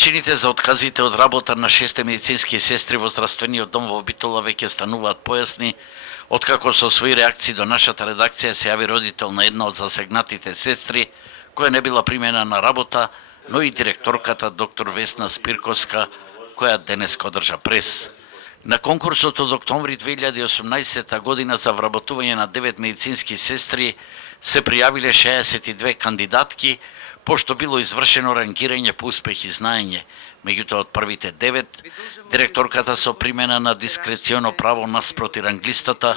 Причините за отказите од работа на 6 медицински сестри во здравствениот дом во Битола веќе стануваат појасни, откако со своји реакции до нашата редакција се јави родител на една од засегнатите сестри, која не била примена на работа, но и директорката доктор Весна Спирковска, која денеска одржа прес. На конкурсот од октомври 2018 година за вработување на 9 медицински сестри се пријавиле 62 кандидатки, пошто било извршено рангирање по успех и знаење. Меѓутоа, од првите 9, директорката со примена на дискреционо право наспроти ранглистата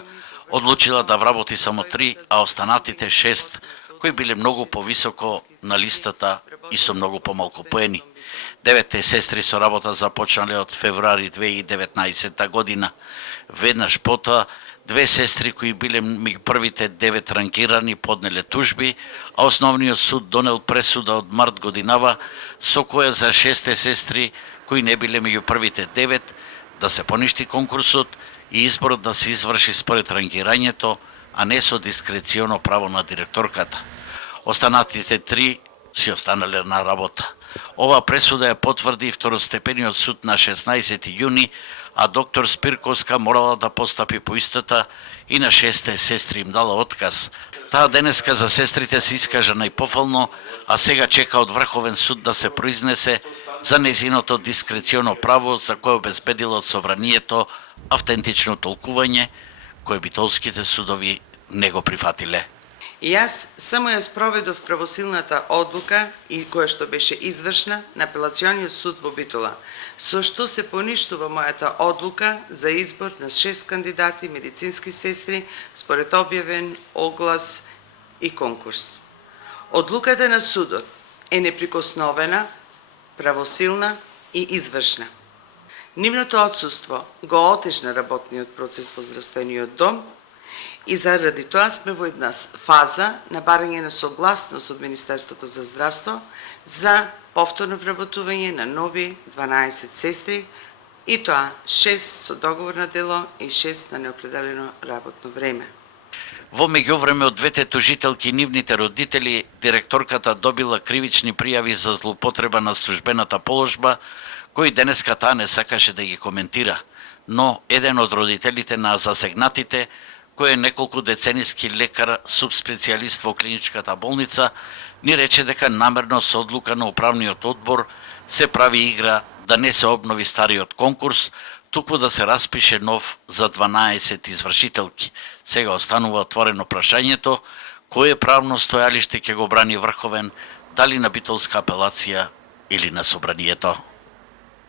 одлучила да вработи само 3, а останатите 6, кои биле многу повисоко на листата и со многу помалку поени. 9 сестри со работа започнале од февруари 2019 година. Веднаш потоа, 2 сестри кои биле меѓу првите 9 рангирани поднеле тужби, а основниот суд донел пресуда од март годинава, со која за 6 сестри кои не биле меѓу првите 9 да се поништи конкурсот и изборот да се изврши според рангирањето, а не со дискреционо право на директорката. Останатите 3 си останале на работа. Ова пресуда ја потврди второстепениот суд на 16 јуни, а доктор Спирковска морала да постапи по истата и на 6 сестри им дала отказ. Таа денеска за сестрите се искажа најпофално, а сега чека од Врховен суд да се произнесе за незиното дискреционо право за кое обезбедило од собранието автентично толкување, кое битолските судови не го прифатиле. И јас само ја спроведов правосилната одлука и која што беше извршна на апелациониот суд во Битола, со што се поништува мојата одлука за избор на 6 кандидати медицински сестри според објавен оглас и конкурс. Одлуката на судот е неприкосновена, правосилна и извршна. Нивното отсуство го отежна работниот процес во здравствениот дом, и заради тоа сме во една фаза на барање на согласност од Министерството за здравство за повторно вработување на нови 12 сестри, и тоа 6 со договор на дело и 6 на неопределено работно време. Во меѓувреме од двете тужителки и нивните родители, директорката добила кривични пријави за злоупотреба на службената положба, кои денеска таа не сакаше да ги коментира, но еден од родителите на засегнатите, кој е неколку децениски лекар, субспецијалист во клиничката болница, ни рече дека намерно со одлука на управниот одбор се прави игра да не се обнови стариот конкурс, туку да се распише нов за 12 извршителки. Сега останува отворено прашањето, кое правно стојалиште ќе го брани Врховен, дали на битолска апелација или на собранието.